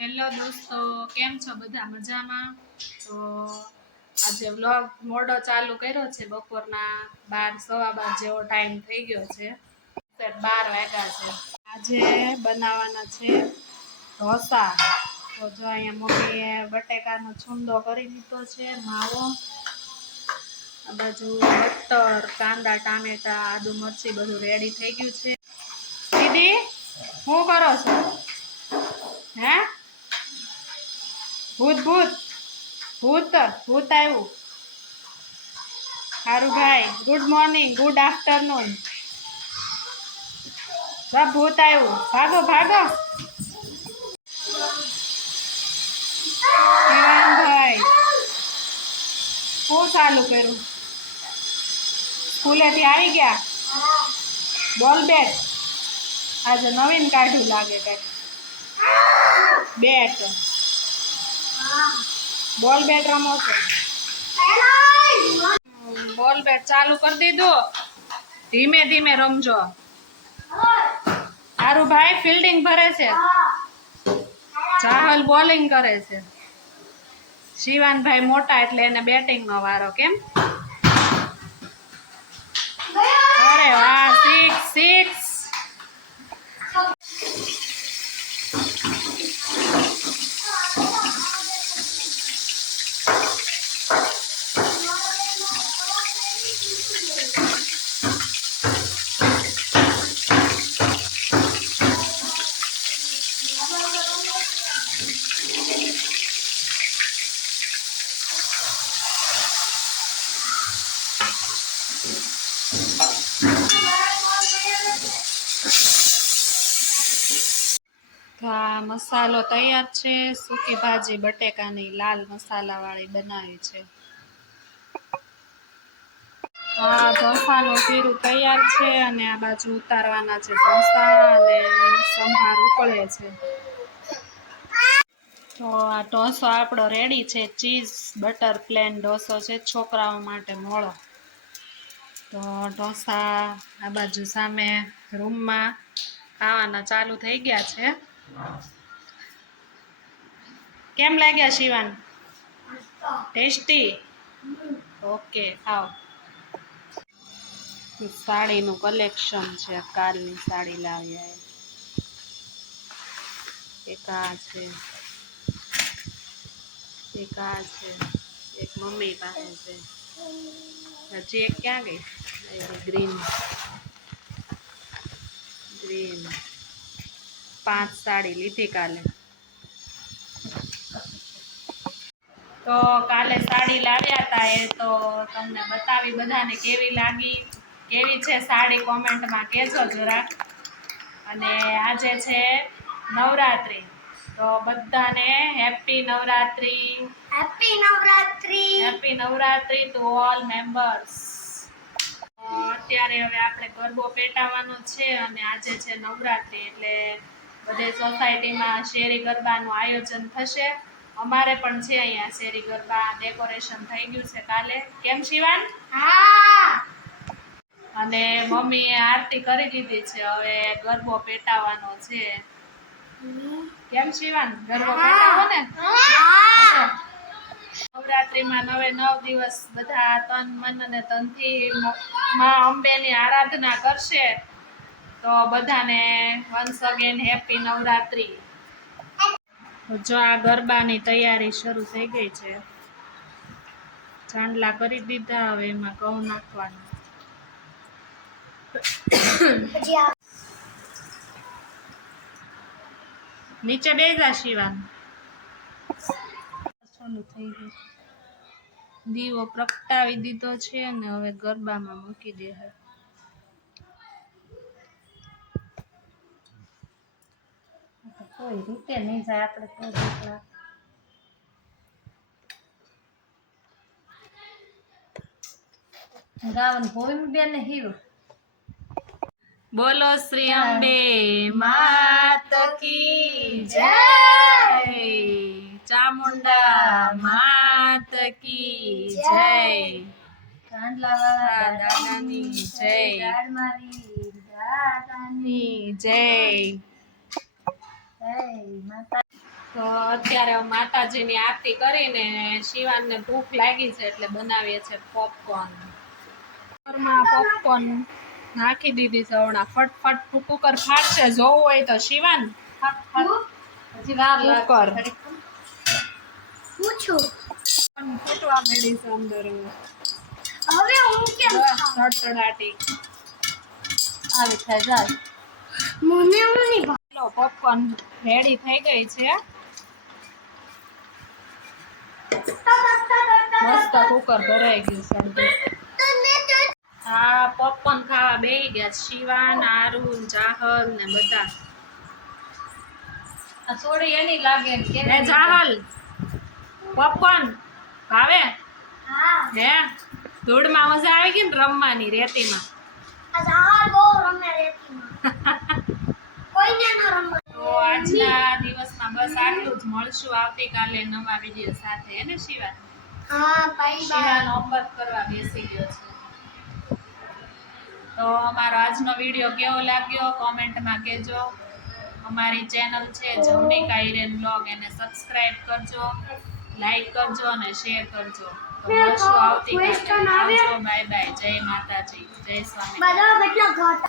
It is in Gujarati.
હેલો દોસ્તો, કેમ છો બધા? મજામાં? તો આજે વ્લોગ મોડો ચાલુ કર્યો છે. બપોરના 12 સવા 12 જેવો ટાઈમ થઈ ગયો છે. 12 વાગ્યા છે. આજે બનાવવાના છે ઢોસા. તો જો અહીંયા મમ્મીએ બટેકાનો છૂંદો કરી દીધો છે, માવો, આ બાજુ બટર, કાંદા, ટામેટા, આદુ, મરચી બધું રેડી થઈ ગયું છે. દીદી શું કરો છો? હે ભૂત ભૂત ભૂત ભૂત આવ્યું. સારું ભાઈ, ગુડ મોર્નિંગ, ગુડ આફ્ટરનૂન. ભૂત આવ્યું, ભાગો ભાગો. ભાઈ શું ચાલુ કર્યું? સ્કૂલેથી આવી ગયા? બોલ બેટ આજે નવીન કાઢ્યું લાગે કઈક. બેટ બોલ બેટ રમો છો? બોલ બેટ ચાલુ કરી દીધું. ધીમે ધીમે રમજો. હારું ભાઈ ફિલ્ડિંગ ભરે છે. ચાહલ બોલિંગ કરે છે. શિવાનભાઈ મોટા એટલે એને બેટિંગ નો વારો. કેમ? અરે વાહ, 6 આ મસાલો તૈયાર છે. સૂકી ભાજી બટેકાની લાલ મસાલા વાળી બનાવી છે. આ ઢોસાનું શીરું તૈયાર છે અને આ બાજુ ઉતારવાના છે ઢોસા અને સંભાર ઉકળે છે. તો આ ઢોસો આપણો રેડી છે. ચીઝ બટર પ્લેન ઢોસો છે, છોકરાઓ માટે મોળો. તો ઢોસા આ બાજુ સામે રૂમમાં ખાવાના ચાલુ થઈ ગયા છે. કેમ લાગ્યા શિવાન? ટેસ્ટી? ઓકે, ખાઓ. સાડીનું કલેક્શન છે. કાલની સાડી લાવ્યા. એક આ છે, એક આ છે, એક મમ્મી પાસે છે. હજી એક ક્યાં ગઈ? ગ્રીન 5 સાડી લીધી કાલે. તો કાલે સાડી લાવ્યા હતા એ તો તમને બતાવી બધાને કેવી લાગી, કેવી છે સાડી કોમેન્ટમાં કહેજો જરાક. અને આજે છે નવરાત્રી, તો બધાને happy Navratri. Happy Navratri. Happy Navratri to all members. અત્યારે હવે આપણે ગરબો પેટાવાનો છે અને આજે છે નવરાત્રી એટલે બધે સોસાયટીમાં શેરી ગરબાનું આયોજન થશે. અમારે પણ છે અહીંયા શેરી ગરબા, ડેકોરેશન થઈ ગયું છે કાલે. કેમ શિવાન? હા. અને મમ્મીએ આરતી કરી દીધી છે. હવે ગરબો પેટાવાનો છે. કેમ શિવાન? ગરબો પેટાવો ને? નવરાત્રીમાં 9 દિવસ બધા તન મન અને તનથી માં અંબેની આરાધના કરશે. તો બધાને વન્સ અગેન હેપી નવરાત્રી. જો આ ગરબાની તૈયારી શરૂ થઈ ગઈ છે. ચાંદલા કરી દીધા. હવે એમાં ઘઉં નાખવાનું. નીચે બેસા શિવાન. ચાલુ થઈ ગયું. દીવો પ્રગટાવી દીધો છે અને હવે ગરબામાં મૂકી દે. કોઈ રીતે નહીં જાય આપણે તો જેટલા. ગાવન ભોઈમ બેન હીરો. બોલો શ્રી અંબે માત કી જય. ચામુંડા માત કી જય. કાંડલાવાળા દાદાની જય. ગાડમારી દાદાની જય. જય માતા. તો અત્યારે માતાજીની આરતી કરીને શિવાનને ભૂખ લાગી છે એટલે બનાવીએ છે પોપકોર્ન. કુકરમાં પોપકોર્ન નાખી દીધી છે હમણાં ફટફટ કુકર ફાટશે. જોવું હોય તો શિવાન કુકર ફૂટવા મળી છે અંદર. હવે હું કેમ સડસડાટી આવી થાય જાય મને હું નહીં પોપકોર્ન રેડી થઈ ગઈ છે. મસ્ત કુકર ભરાઈ ગયું છે અંદર. હા પોપકોર્ન ખાવા બેહી ગયા શિવાન, આરુન, ચાહલ ને બધા. આ થોડી એની લાગે ને હે ચાહલ પોપકોર્ન ભાવે? હા હે ધૂળમાં મજા આવી ગઈ ને રમવાની રેતીમાં? આ જહાજ બહુ રમે રેતીમાં કોઈને ન રમે. તો આજના દિવસમાં બસ આટલું જ. મળશું આવતીકાલે નવા વિડીયો સાથે. હે ને શિવાન? હા બાય શિવાન હોમવર્ક કરવા બેસી ગયો છે. તો અમારો આજનો વિડીયો કેવો લાગ્યો કોમેન્ટમાં કહેજો. અમારી ચેનલ છે જવનિકા હિરેન બ્લોગ, એને સબસ્ક્રાઇબ કરજો, લાઈક કરજો અને શેર કરજો. તો મળશું આવતીકાલે. આવજો, બાય બાય. જય માતાજી, જય સ્વામી. બધા કેટલા ઘાટ